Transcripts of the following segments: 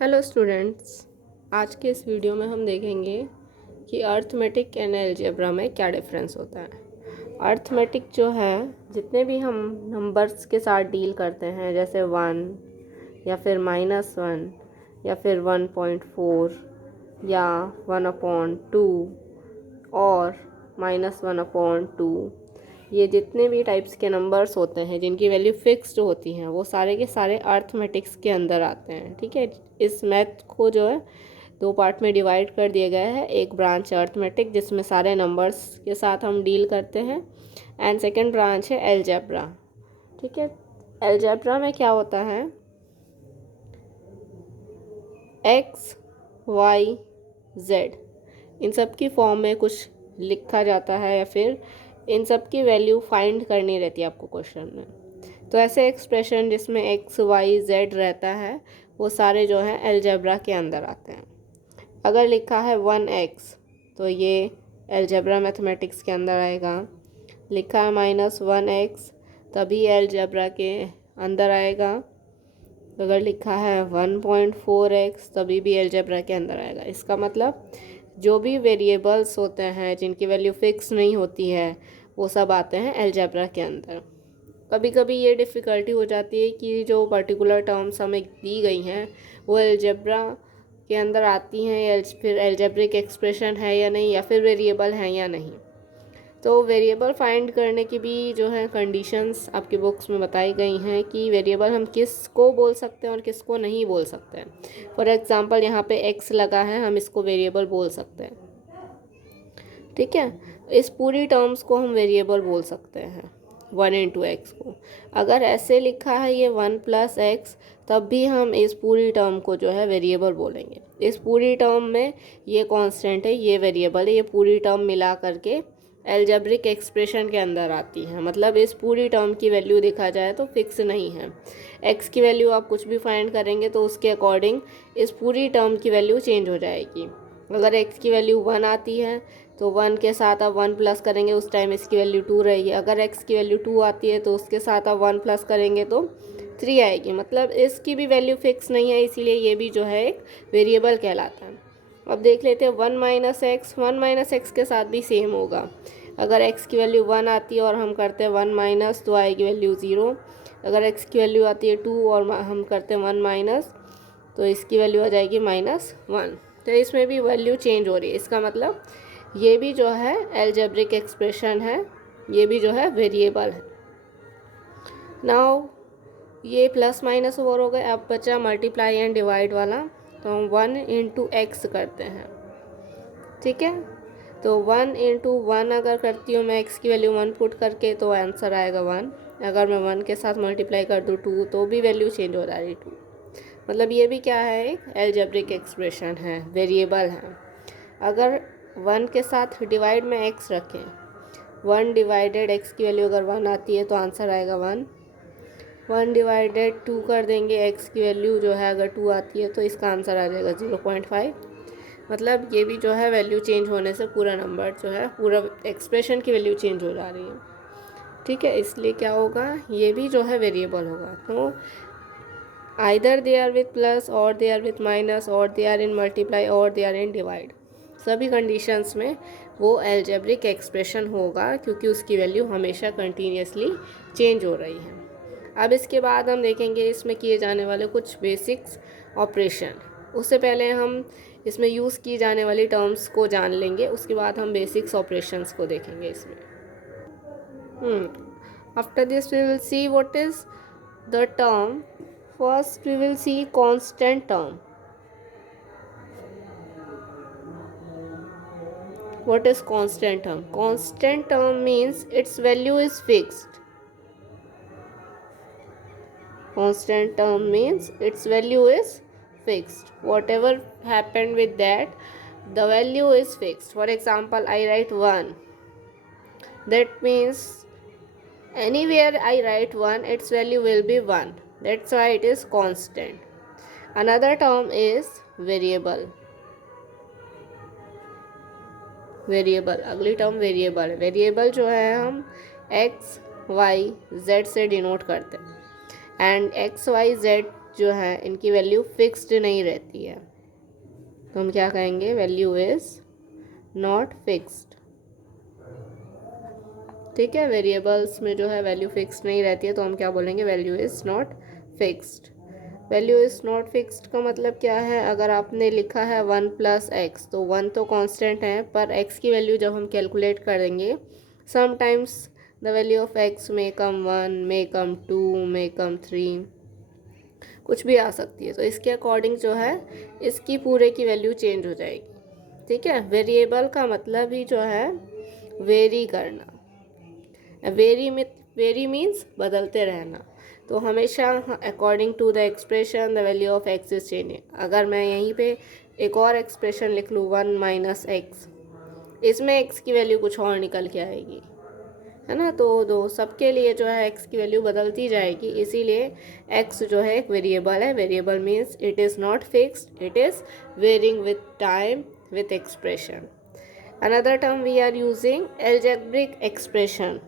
Hello students, आज के इस वीडियो में हम देखेंगे कि अर्थमेटिक एंड अलजेब्रा में क्या डिफरेंस होता है। अर्थमेटिक जो है, जितने भी हम नंबर्स के साथ डील करते हैं, जैसे 1 या फिर -1 या फिर 1.4 या 1/2 और -1/2, ये जितने भी टाइप्स के नंबर्स होते हैं जिनकी वैल्यू फिक्स्ड होती हैं, वो सारे के सारे अर्थमेटिक्स के अंदर आते हैं। ठीक है, इस मैथ को जो है दो पार्ट में डिवाइड कर दिया गया है। एक ब्रांच है अर्थमेटिक, जिसमें सारे नंबर्स के साथ हम डील करते हैं, एंड सेकेंड ब्रांच है अलजेब्रा। ठीक है, अलजेब्रा में क्या होता है, एक्स वाई जेड इन सब की फॉर्म में कुछ लिखा जाता है, या फिर इन सब की वैल्यू फाइंड करनी रहती है आपको क्वेश्चन में। तो ऐसे एक्सप्रेशन जिसमें एक्स वाई जेड रहता है, वो सारे जो हैं अलजेब्रा के अंदर आते हैं। अगर लिखा है 1x, तो ये अलजेब्रा मैथमेटिक्स के अंदर आएगा। लिखा है -1x, तभी अलजेब्रा के अंदर आएगा। अगर लिखा है 1.4x, तभी भी अलजेब्रा के अंदर आएगा। इसका मतलब जो भी वेरिएबल्स होते हैं जिनकी वैल्यू फिक्स नहीं होती है, वो सब आते हैं अलजेब्रा के अंदर। कभी कभी ये डिफ़िकल्टी हो जाती है कि जो पर्टिकुलर टर्म्स हमें दी गई हैं वो अलजेब्रा के अंदर आती हैं, या फिर अलजेब्रिक एक्सप्रेशन है या नहीं, या फिर वेरिएबल हैं या नहीं। तो वेरिएबल फाइंड करने की भी जो है कंडीशंस आपकी बुक्स में बताई गई हैं कि वेरिएबल हम किसको बोल सकते हैं और किसको नहीं बोल सकते हैं। फॉर एग्जांपल यहाँ पे x लगा है, हम इसको वेरिएबल बोल सकते हैं। ठीक है, इस पूरी टर्म्स को हम वेरिएबल बोल सकते हैं, 1 × x को। अगर ऐसे लिखा है ये 1 + x, तब भी हम इस पूरी टर्म को जो है वेरिएबल बोलेंगे। इस पूरी टर्म में ये कांस्टेंट है, ये वेरिएबल है, ये पूरी टर्म मिला करके एल्जेब्रिक एक्सप्रेशन के अंदर आती है। मतलब इस पूरी टर्म की वैल्यू देखा जाए तो फिक्स नहीं है। x की वैल्यू आप कुछ भी फाइंड करेंगे तो उसके अकॉर्डिंग इस पूरी टर्म की वैल्यू चेंज हो जाएगी। अगर x की वैल्यू 1 आती है तो 1 के साथ आप 1 प्लस करेंगे, उस टाइम इसकी वैल्यू 2 रहेगी। अगर x की वैल्यू 2 आती है तो उसके साथ आप 1 प्लस करेंगे तो 3 आएगी। मतलब इसकी भी वैल्यू फिक्स नहीं है, इसीलिए ये भी जो है एक वेरिएबल कहलाता है। अब देख लेते हैं 1 - x के साथ भी सेम होगा। अगर x की वैल्यू 1 आती है और हम करते हैं 1 - तो आएगी वैल्यू 0। अगर x की वैल्यू आती है 2 और हम करते हैं 1 - तो इसकी वैल्यू आ जाएगी -1। तो इसमें भी वैल्यू चेंज हो रही है। इसका मतलब ये भी जो है अलजेब्रिक एक्सप्रेशन है, ये भी जो है वेरिएबल है। नाउ ये प्लस माइनस ओवर हो गए, अब बचा मल्टीप्लाई एंड डिवाइड वाला। तो हम 1 × x करते हैं। ठीक है, तो 1 × 1 अगर करती हूँ मैं x की वैल्यू 1 पुट करके, तो आंसर आएगा 1। अगर मैं 1 के साथ मल्टीप्लाई कर दूँ 2, तो भी वैल्यू चेंज हो जाएगी 2। मतलब ये भी क्या है, एक अलजेब्रिक एक्सप्रेशन है, वेरिएबल है। अगर 1 के साथ डिवाइड में x रखें, 1 डिवाइडेड x की वैल्यू अगर 1 आती है तो आंसर आएगा 1। 1 डिवाइडेड 2 कर देंगे, x की वैल्यू जो है अगर 2 आती है तो इसका आंसर आ जाएगा 0.5। मतलब ये भी जो है वैल्यू चेंज होने से पूरा नंबर जो है, पूरा एक्सप्रेशन की वैल्यू चेंज हो जा रही है। ठीक है, इसलिए क्या होगा, ये भी जो है वेरिएबल होगा। तो either they are with plus, और दे आर विथ माइनस, और दे आर इन मल्टीप्लाई, और दे आर इन डिवाइड, सभी कंडीशंस में वो अलजेब्रिक एक्सप्रेशन होगा, क्योंकि उसकी वैल्यू हमेशा कंटिन्यूसली चेंज हो रही है। अब इसके बाद हम देखेंगे इसमें किए जाने वाले कुछ बेसिक्स ऑपरेशन। उससे पहले हम इसमें यूज़ की जाने वाली टर्म्स को जान लेंगे, उसके बाद हम बेसिक्स ऑपरेशंस को देखेंगे इसमें। After this we will see what is the term. First we will see constant term. What is constant term? Constant term means its value is fixed. Constant term means its value is fixed. Whatever happened with that, the value is fixed. For example, I write 1. That means anywhere I write 1, its value will be 1. That's why it is constant. Another term is variable. Variable, अगली term variable है। Variable जो है हम x, y, z से denote करते हैं, and x, y, z जो है इनकी वैल्यू फिक्स्ड नहीं रहती है, तो हम क्या कहेंगे, वैल्यू इज़ नॉट फिक्स्ड। ठीक है, वेरिएबल्स में जो है वैल्यू फिक्स्ड नहीं रहती है, तो हम क्या बोलेंगे, value is not fixed. Value is not fixed का मतलब क्या है, अगर आपने लिखा है 1 + x, तो 1 तो कांस्टेंट है, पर x की वैल्यू जब हम कैलकुलेट करेंगे, sometimes the value of x मे कम 1, मे कम 2, मे कम 3, कुछ भी आ सकती है। तो इसके अकॉर्डिंग जो है इसकी पूरे की वैल्यू चेंज हो जाएगी। ठीक है, वेरिएबल का मतलब ही जो है वेरी करना। वेरी मीन्स बदलते रहना। तो हमेशा according to the expression the value of x is changing. अगर मैं यहीं पे एक और एक्सप्रेशन लिख लूँ 1 - x, इसमें x की वैल्यू कुछ और निकल के आएगी, है ना। तो दो सबके लिए जो है x की वैल्यू बदलती जाएगी, इसीलिए x जो है एक वेरिएबल है। Variable means it is not fixed, it is varying with time with expression. Another term we are using, algebraic expression.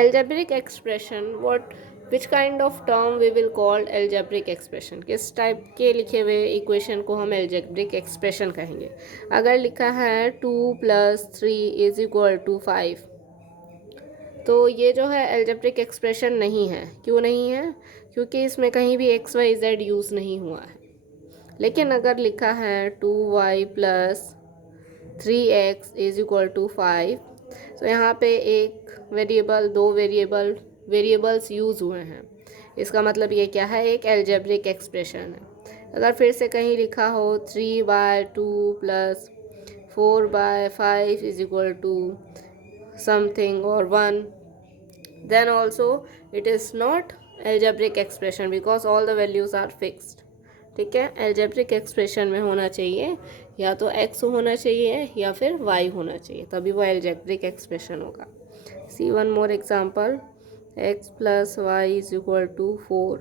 Algebraic expression, which kind of term we will call algebraic expression? किस type के लिखे हुए equation को हम algebraic expression कहेंगे? अगर लिखा है 2 + 3 = 5, तो ये जो है algebraic expression नहीं है। क्यों नहीं है? क्योंकि इसमें कहीं भी x, y, z यूज़ नहीं हुआ है। लेकिन अगर लिखा है 2y + 3x = 5, तो यहाँ पे एक वेरिएबल, दो वेरिएबल्स यूज़ हुए हैं। इसका मतलब ये क्या है, एक एल्जेब्रिक एक्सप्रेशन है। अगर फिर से कहीं लिखा हो 3/2 + 4/5 = समथिंग और 1, then also it is not algebraic expression because all the values are fixed. ठीक है, algebraic expression में होना चाहिए या तो x होना चाहिए या फिर y होना चाहिए, तभी वो algebraic expression होगा। See one more example, x + y = 4।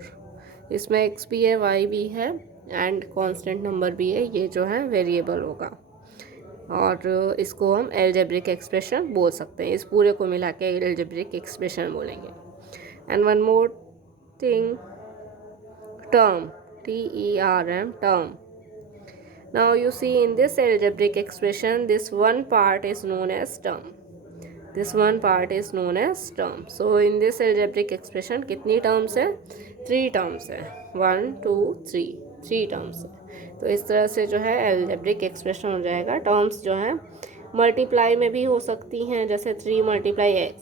इसमें x भी है, y भी है एंड कांस्टेंट नंबर भी है, ये जो है वेरिएबल होगा और इसको हम algebraic expression बोल सकते हैं। इस पूरे को मिला के algebraic expression बोलेंगे। And one more thing, term, term, term. Now you see in this algebraic expression, this one part is known as term. This one part is known as term. So in this algebraic expression कितनी terms है, 3 terms है, 1 2 3, 3 terms है। तो इस तरह से जो है algebraic expression हो जाएगा। terms जो है मल्टीप्लाई में भी हो सकती हैं, जैसे 3 × x।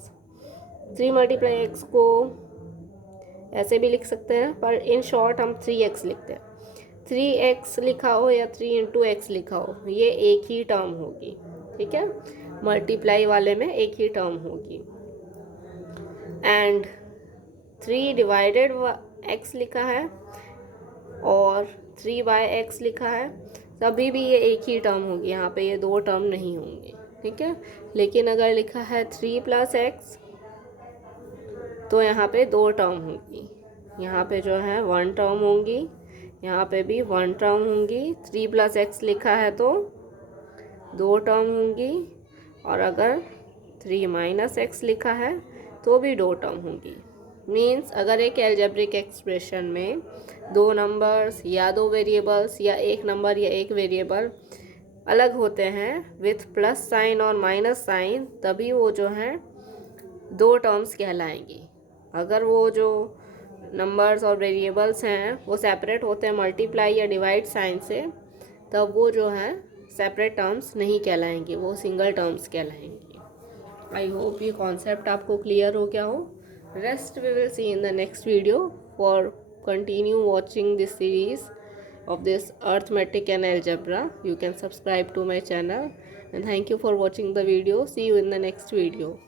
3 × x को ऐसे भी लिख सकते हैं, पर इन शॉर्ट हम 3x लिखते हैं। 3x लिखा हो या 3 × x लिखा हो, ये एक ही टर्म होगी। ठीक है, मल्टीप्लाई वाले में एक ही टर्म होगी। एंड 3/x लिखा है और 3/x लिखा है, तभी भी ये एक ही टर्म होगी, यहाँ पे ये दो टर्म नहीं होंगे। ठीक है, लेकिन अगर लिखा है 3 + x, तो यहाँ पे दो टर्म होगी। यहाँ पे जो है 1 टर्म होंगी, यहाँ पे भी 1 टर्म होंगी। 3 + x लिखा है तो 2 टर्म होंगी, और अगर 3 - x लिखा है तो भी 2 टर्म होंगी। मीन्स अगर एक एल्जेब्रिक एक्सप्रेशन में दो नंबर्स या दो वेरिएबल्स या एक नंबर या एक वेरिएबल अलग होते हैं विथ प्लस साइन और माइनस साइन, तभी वो जो है दो टर्म्स कहलाएंगी। अगर वो जो नंबर्स और वेरिएबल्स हैं वो सेपरेट होते हैं मल्टीप्लाई या डिवाइड साइन से, तब वो जो है सेपरेट टर्म्स नहीं कहलाएंगी, वो सिंगल टर्म्स कहलाएंगी। आई होप ये कॉन्सेप्ट आपको क्लियर हो गया हो। Rest we will see in the next video. For continue watching this series of this arithmetic and algebra, you can subscribe to my channel, and thank you for watching the video. See you in the next video.